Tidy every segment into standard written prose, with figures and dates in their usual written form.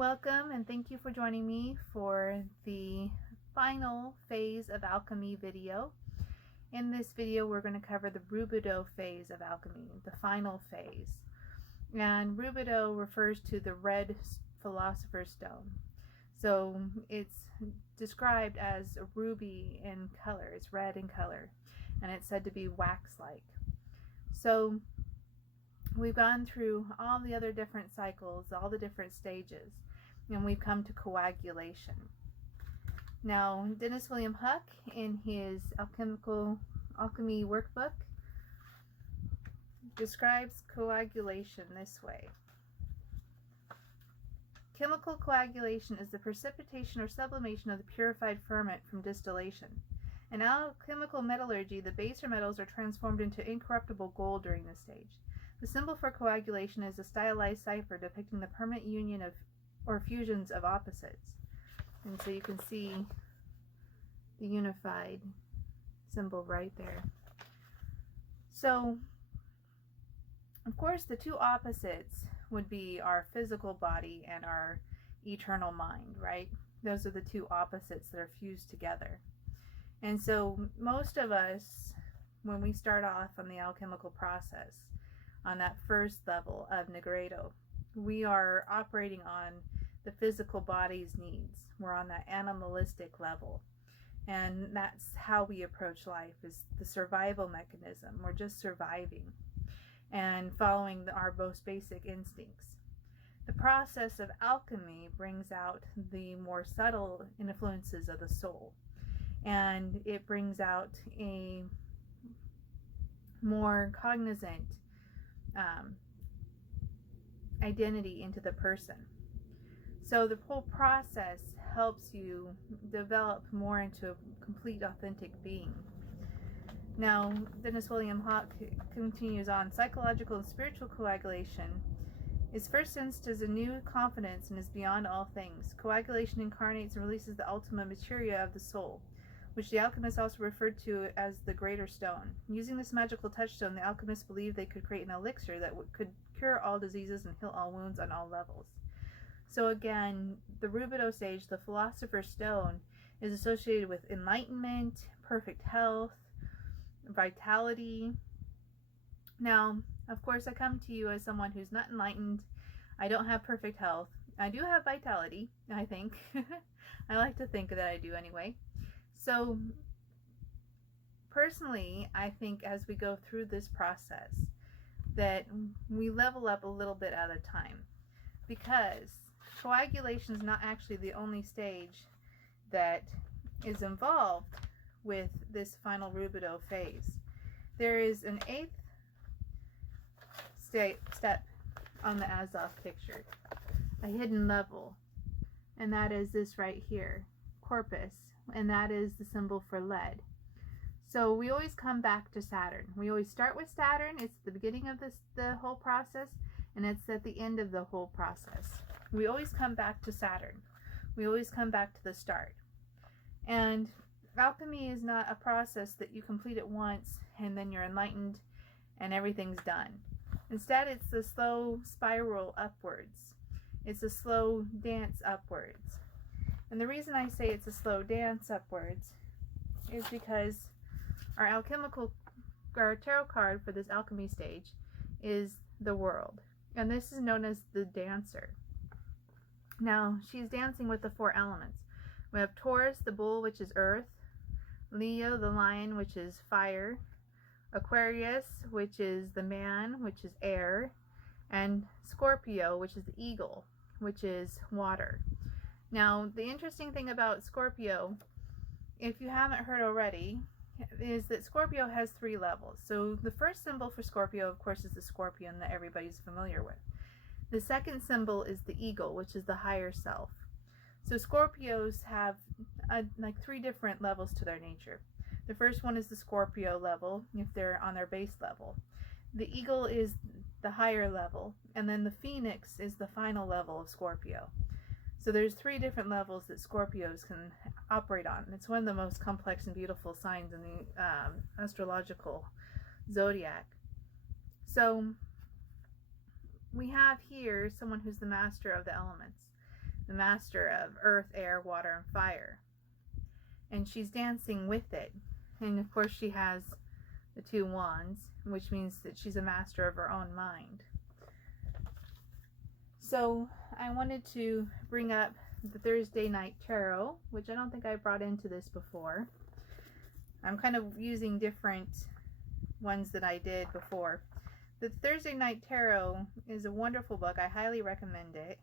Welcome and thank you for joining me for the final phase of alchemy video. In this video we're going to cover the Rubido phase of alchemy, the final phase. And Rubido refers to the red philosopher's stone. So it's described as a ruby in color, it's red in color, and it's said to be wax-like. So we've gone through all the other different cycles, all the different stages, and we've come to coagulation. Now, Dennis William Huck, in his alchemy workbook, describes coagulation this way. Chemical coagulation is the precipitation or sublimation of the purified ferment from distillation. In alchemical metallurgy, the baser metals are transformed into incorruptible gold during this stage. The symbol for coagulation is a stylized cipher depicting the permanent union of or fusions of opposites. And so you can see the unified symbol right there. So, of course, the two opposites would be our physical body and our eternal mind, right? Those are the two opposites that are fused together. And so most of us, when we start off on the alchemical process, on that first level of Negredo, we are operating on the physical body's needs. We're on that animalistic level. And that's how we approach life, is the survival mechanism. We're just surviving and following our most basic instincts. The process of alchemy brings out the more subtle influences of the soul. And it brings out a more cognizant identity into the person. So the whole process helps you develop more into a complete authentic being. Now, Dennis William Huck continues on. Psychological and spiritual coagulation is first sensed as a new confidence and is beyond all things. Coagulation incarnates and releases the ultima materia of the soul, which the alchemists also referred to as the greater stone. Using this magical touchstone, the alchemists believed they could create an elixir that could cure all diseases and heal all wounds on all levels. So again, the Rubido stage, the philosopher's stone, is associated with enlightenment, perfect health, vitality. Now, of course, I come to you as someone who's not enlightened. I don't have perfect health. I do have vitality, I think. I like to think that I do anyway. So, personally, I think as we go through this process, that we level up a little bit at a time, because coagulation is not actually the only stage that is involved with this final Rubido phase. There is an 8th step on the Azov picture, a hidden level, and that is this right here, corpus, and that is the symbol for lead. So we always come back to Saturn. We always start with Saturn. It's the beginning of the whole process, and it's at the end of the whole process. We always come back to Saturn. We always come back to the start. And alchemy is not a process that you complete at once and then you're enlightened and everything's done. Instead, it's a slow spiral upwards. It's a slow dance upwards. And the reason I say it's a slow dance upwards is because our tarot card for this alchemy stage is the World. And this is known as the Dancer. Now, she's dancing with the 4 elements. We have Taurus, the bull, which is earth, Leo, the lion, which is fire, Aquarius, which is the man, which is air, and Scorpio, which is the eagle, which is water. Now, the interesting thing about Scorpio, if you haven't heard already, is that Scorpio has 3 levels. So the first symbol for Scorpio, of course, is the scorpion that everybody's familiar with. The second symbol is the eagle, which is the higher self. So Scorpios have like 3 different levels to their nature. The first one is the Scorpio level, if they're on their base level. The eagle is the higher level, and then the phoenix is the final level of Scorpio. So there's 3 different levels that Scorpios can operate on. It's one of the most complex and beautiful signs in the astrological zodiac. So we have here someone who's the master of the elements. the master of earth, air, water, and fire. And she's dancing with it. And of course she has the 2 wands, which means that she's a master of her own mind. So I wanted to bring up the Thursday Night Tarot, which I don't think I brought into this before. I'm kind of using different ones that I did before. The Thursday Night Tarot is a wonderful book. I highly recommend it.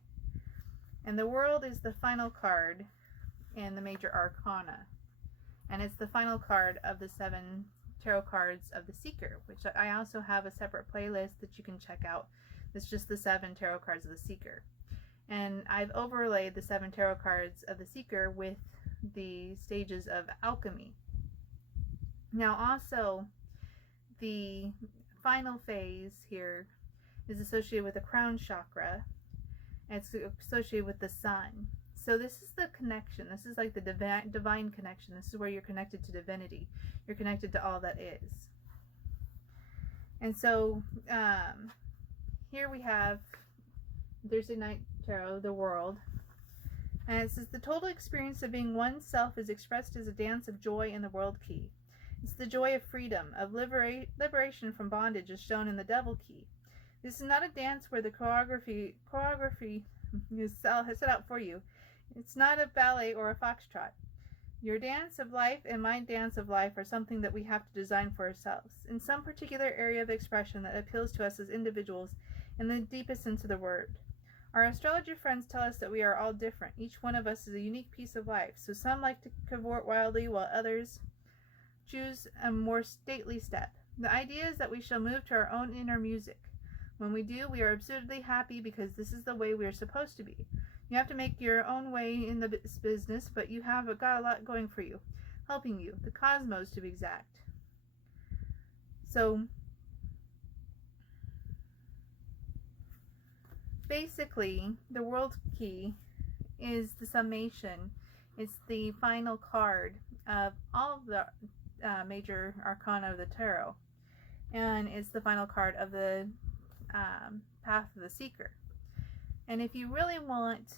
And the World is the final card in the Major Arcana. And it's the final card of the 7 tarot cards of the Seeker, which I also have a separate playlist that you can check out. It's just the 7 tarot cards of the Seeker. And I've overlaid the 7 tarot cards of the Seeker with the stages of alchemy. Now also, the final phase here is associated with the crown chakra, and it's associated with the sun. So this is the connection. This is like the divine connection. This is where you're connected to divinity. You're connected to all that is. And so here we have Thursday Night Tarot, the World. And it says, the total experience of being oneself is expressed as a dance of joy in the world key. It's the joy of freedom, of liberation from bondage as shown in the devil key. This is not a dance where the choreography is set out for you. It's not a ballet or a foxtrot. Your dance of life and my dance of life are something that we have to design for ourselves, in some particular area of expression that appeals to us as individuals in the deepest sense of the word. Our astrologer friends tell us that we are all different. Each one of us is a unique piece of life, so some like to cavort wildly while others choose a more stately step. The idea is that we shall move to our own inner music. When we do, we are absurdly happy because this is the way we are supposed to be. You have to make your own way in the business, but you have got a lot going for you, helping you, the cosmos to be exact. So basically, the world key is the summation. It's the final card of all of the major arcana of the tarot, and it's the final card of the path of the seeker. And if you really want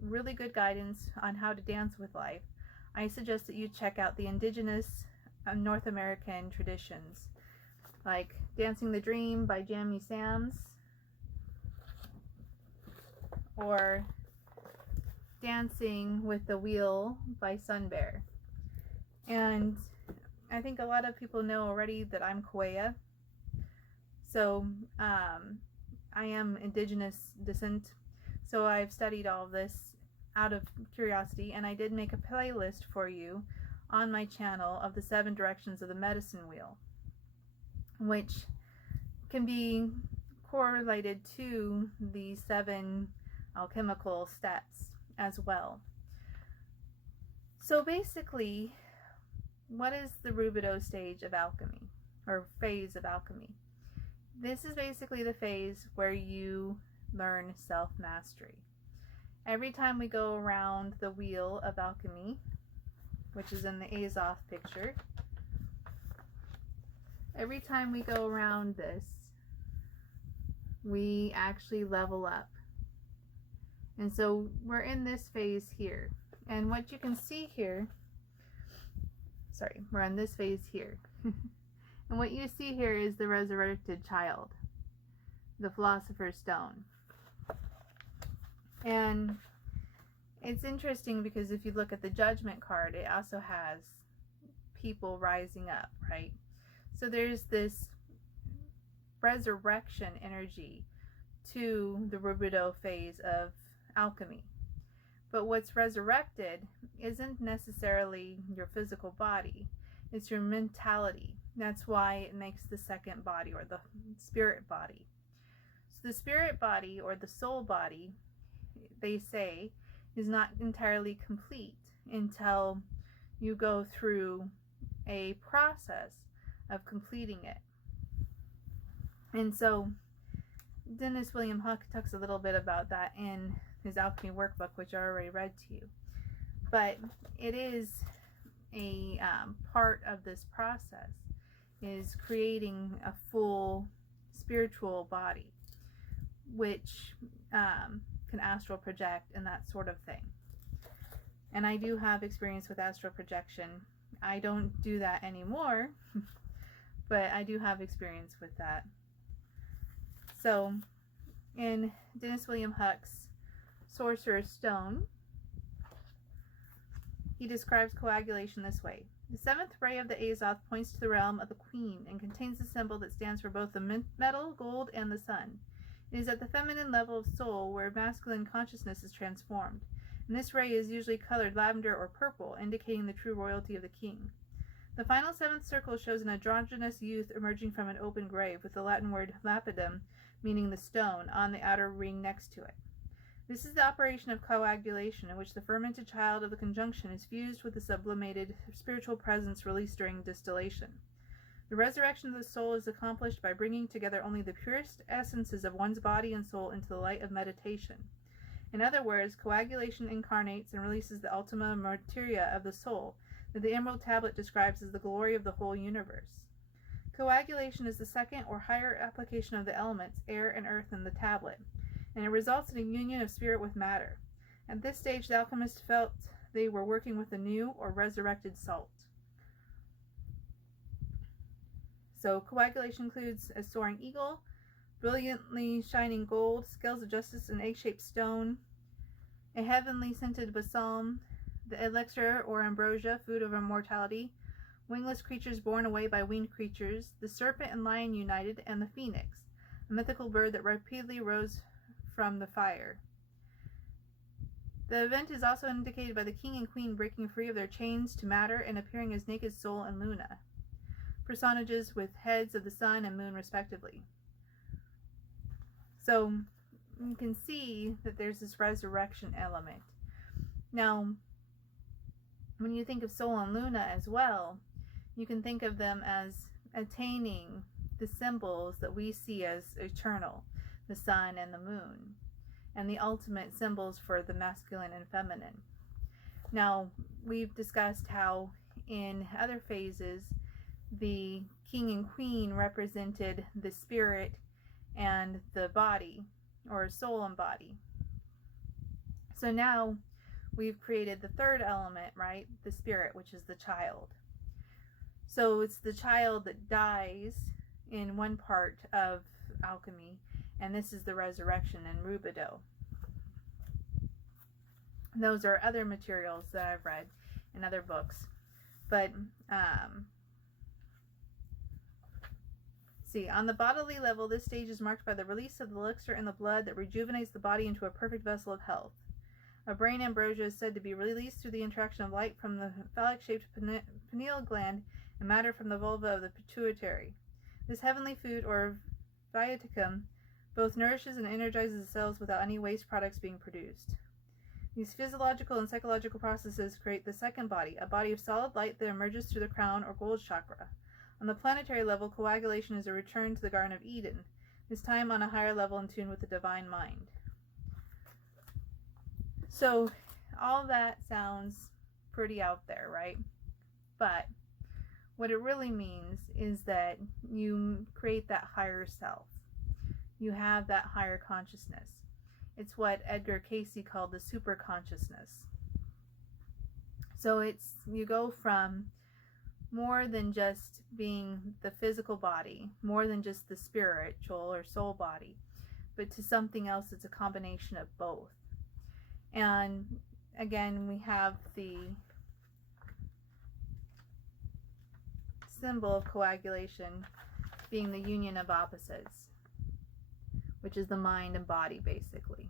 really good guidance on how to dance with life, I suggest that you check out the indigenous North American traditions, like Dancing the Dream by Jamie Sams, or Dancing with the Wheel by Sun Bear. And I think a lot of people know already that I'm Kauai. So I am indigenous descent, so I've studied all of this out of curiosity, and I did make a playlist for you on my channel of the 7 directions of the medicine wheel, which can be correlated to the 7 alchemical steps as well. So basically, what is the Rubido stage of alchemy, or phase of alchemy? This is basically the phase where you learn self-mastery. Every time we go around the wheel of alchemy, which is in the Azoth picture, every time we go around this, we actually level up. And so we're in this phase here. And what you can see here, we're on this phase here. And what you see here is the resurrected child, the Philosopher's Stone. And it's interesting because if you look at the Judgment card, it also has people rising up, right? So there's this resurrection energy to the Rubido phase of alchemy. But what's resurrected isn't necessarily your physical body, it's your mentality. That's why it makes the second body, or the spirit body. So the spirit body, or the soul body, they say, is not entirely complete until you go through a process of completing it. And so Dennis William Huck talks a little bit about that in his Alchemy workbook, which I already read to you. But it is a part of this process, is creating a full spiritual body, which can astral project and that sort of thing. And I do have experience with astral projection. I don't do that anymore, but I do have experience with that. So, in Dennis William Huck's Sorcerer's Stone, he describes coagulation this way. The seventh ray of the Azoth points to the realm of the Queen and contains a symbol that stands for both the metal, gold, and the sun. It is at the feminine level of soul where masculine consciousness is transformed, and this ray is usually colored lavender or purple, indicating the true royalty of the king. The final seventh circle shows an androgynous youth emerging from an open grave, with the Latin word lapidum, meaning the stone, on the outer ring next to it. This is the operation of coagulation, in which the fermented child of the conjunction is fused with the sublimated spiritual presence released during distillation. The resurrection of the soul is accomplished by bringing together only the purest essences of one's body and soul into the light of meditation. In other words, coagulation incarnates and releases the ultima materia of the soul, that the Emerald Tablet describes as the glory of the whole universe. Coagulation is the second or higher application of the elements, air and earth, in the tablet, and it results in a union of spirit with matter. At this stage, the alchemists felt they were working with a new or resurrected salt. So coagulation includes a soaring eagle, brilliantly shining gold, scales of justice, an egg-shaped stone, a heavenly scented balsam, the elixir or ambrosia, food of immortality, wingless creatures borne away by winged creatures, the serpent and lion united, and the phoenix, a mythical bird that repeatedly rose from the fire. The event is also indicated by the king and queen breaking free of their chains to matter and appearing as naked Sol and Luna, personages with heads of the sun and moon respectively. So you can see that there's this resurrection element. Now, when you think of Sol and Luna as well, you can think of them as attaining the symbols that we see as eternal, the sun and the moon, and the ultimate symbols for the masculine and feminine. Now, we've discussed how in other phases the king and queen represented the spirit and the body, or soul and body. So now we've created the third element, right? The spirit, which is the child. So it's the child that dies in one part of alchemy, and this is the resurrection in Rubido. Those are other materials that I've read in other books. But, see, on the bodily level, this stage is marked by the release of the elixir in the blood that rejuvenates the body into a perfect vessel of health. A brain ambrosia is said to be released through the interaction of light from the phallic-shaped pineal gland and matter from the vulva of the pituitary. This heavenly food, or viaticum, both nourishes and energizes the cells without any waste products being produced. These physiological and psychological processes create the second body, a body of solid light that emerges through the crown or gold chakra. On the planetary level, coagulation is a return to the Garden of Eden, this time on a higher level in tune with the divine mind. So, all that sounds pretty out there, right? But what it really means is that you create that higher self. You have that higher consciousness. It's what Edgar Cayce called the super consciousness. So you go from more than just being the physical body, more than just the spiritual or soul body, but to something else that's a combination of both. And again, we have the symbol of coagulation being the union of opposites, which is the mind and body, basically.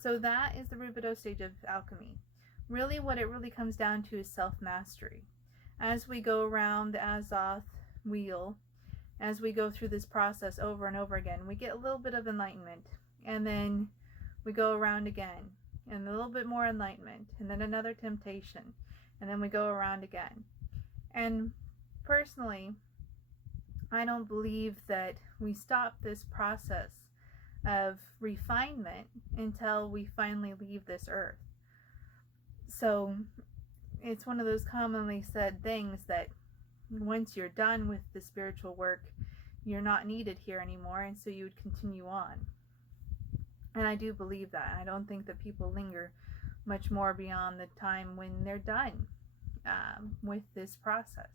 So that is the Rubido stage of alchemy. Really, what it really comes down to is self-mastery. As we go around the Azoth wheel, as we go through this process over and over again, we get a little bit of enlightenment, and then we go around again, and a little bit more enlightenment, and then another temptation, and then we go around again. And personally, I don't believe that we stop this process of refinement until we finally leave this earth. So it's one of those commonly said things that once you're done with the spiritual work, you're not needed here anymore, and so you would continue on. And I do believe that. I don't think that people linger much more beyond the time when they're done with this process.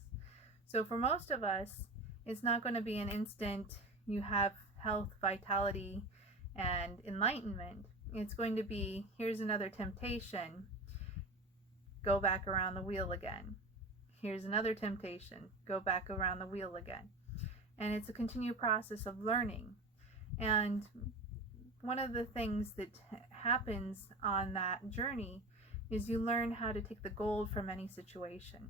So for most of us, it's not going to be an instant you have health, vitality, and enlightenment. It's going to be, here's another temptation, go back around the wheel again. Here's another temptation, go back around the wheel again. And it's a continued process of learning. And one of the things that happens on that journey is you learn how to take the gold from any situation.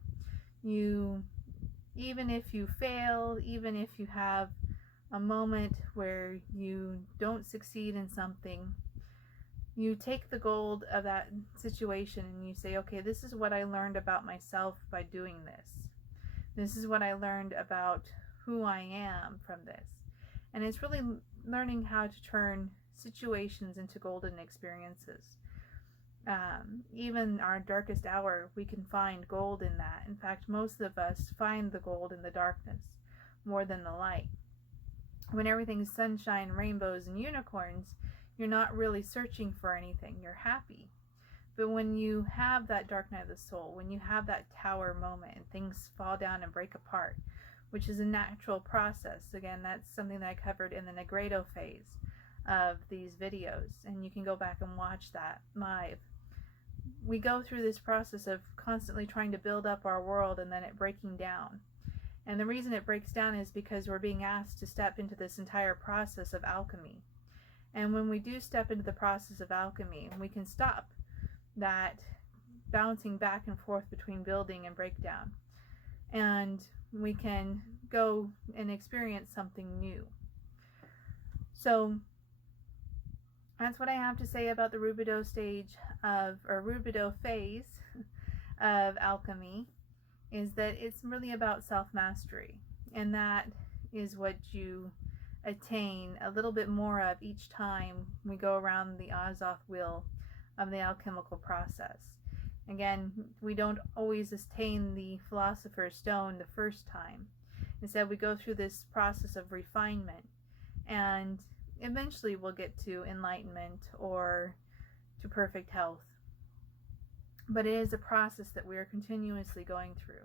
Even if you fail, even if you have a moment where you don't succeed in something, you take the gold of that situation and you say, okay, this is what I learned about myself by doing this. This is what I learned about who I am from this. And it's really learning how to turn situations into golden experiences. Even our darkest hour, we can find gold in that. In fact, most of us find the gold in the darkness more than the light. When everything's sunshine, rainbows, and unicorns, you're not really searching for anything. You're happy. But when you have that dark night of the soul, when you have that tower moment and things fall down and break apart, which is a natural process. Again, that's something that I covered in the Negredo phase of these videos, and you can go back and watch that live. We go through this process of constantly trying to build up our world and then it breaking down. And the reason it breaks down is because we're being asked to step into this entire process of alchemy. And when we do step into the process of alchemy, we can stop that bouncing back and forth between building and breakdown. And we can go and experience something new. So that's what I have to say about the Rubido Rubido phase of alchemy, is that it's really about self-mastery. And that is what you attain a little bit more of each time we go around the Azoth wheel of the alchemical process. Again, we don't always attain the Philosopher's Stone the first time. Instead, we go through this process of refinement, and eventually we'll get to enlightenment or to perfect health. But it is a process that we are continuously going through.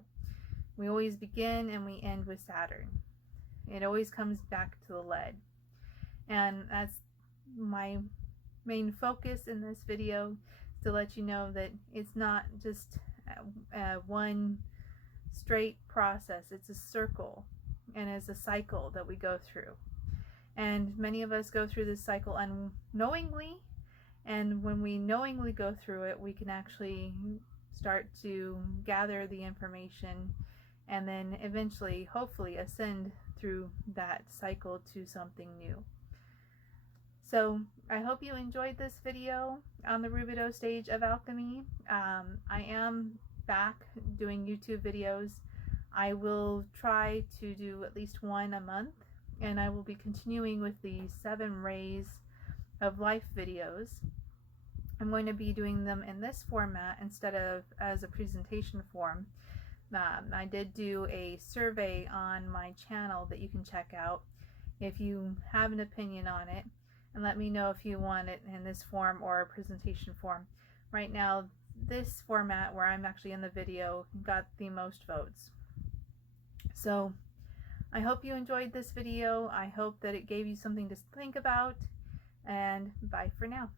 We always begin and we end with Saturn. It always comes back to the lead. And that's my main focus in this video, is to let you know that it's not just one straight process. It's a circle, and it's a cycle that we go through. And many of us go through this cycle unknowingly, and when we knowingly go through it, we can actually start to gather the information and then eventually, hopefully, ascend through that cycle to something new. So I hope you enjoyed this video on the Rubido stage of alchemy. I am back doing YouTube videos. I will try to do at least one a month, and I will be continuing with the 7 Rays of Life videos. I'm going to be doing them in this format instead of as a presentation form. I did do a survey on my channel that you can check out if you have an opinion on it, and let me know if you want it in this form or a presentation form. Right now, this format where I'm actually in the video got the most votes. So I hope you enjoyed this video. I hope that it gave you something to think about, and bye for now.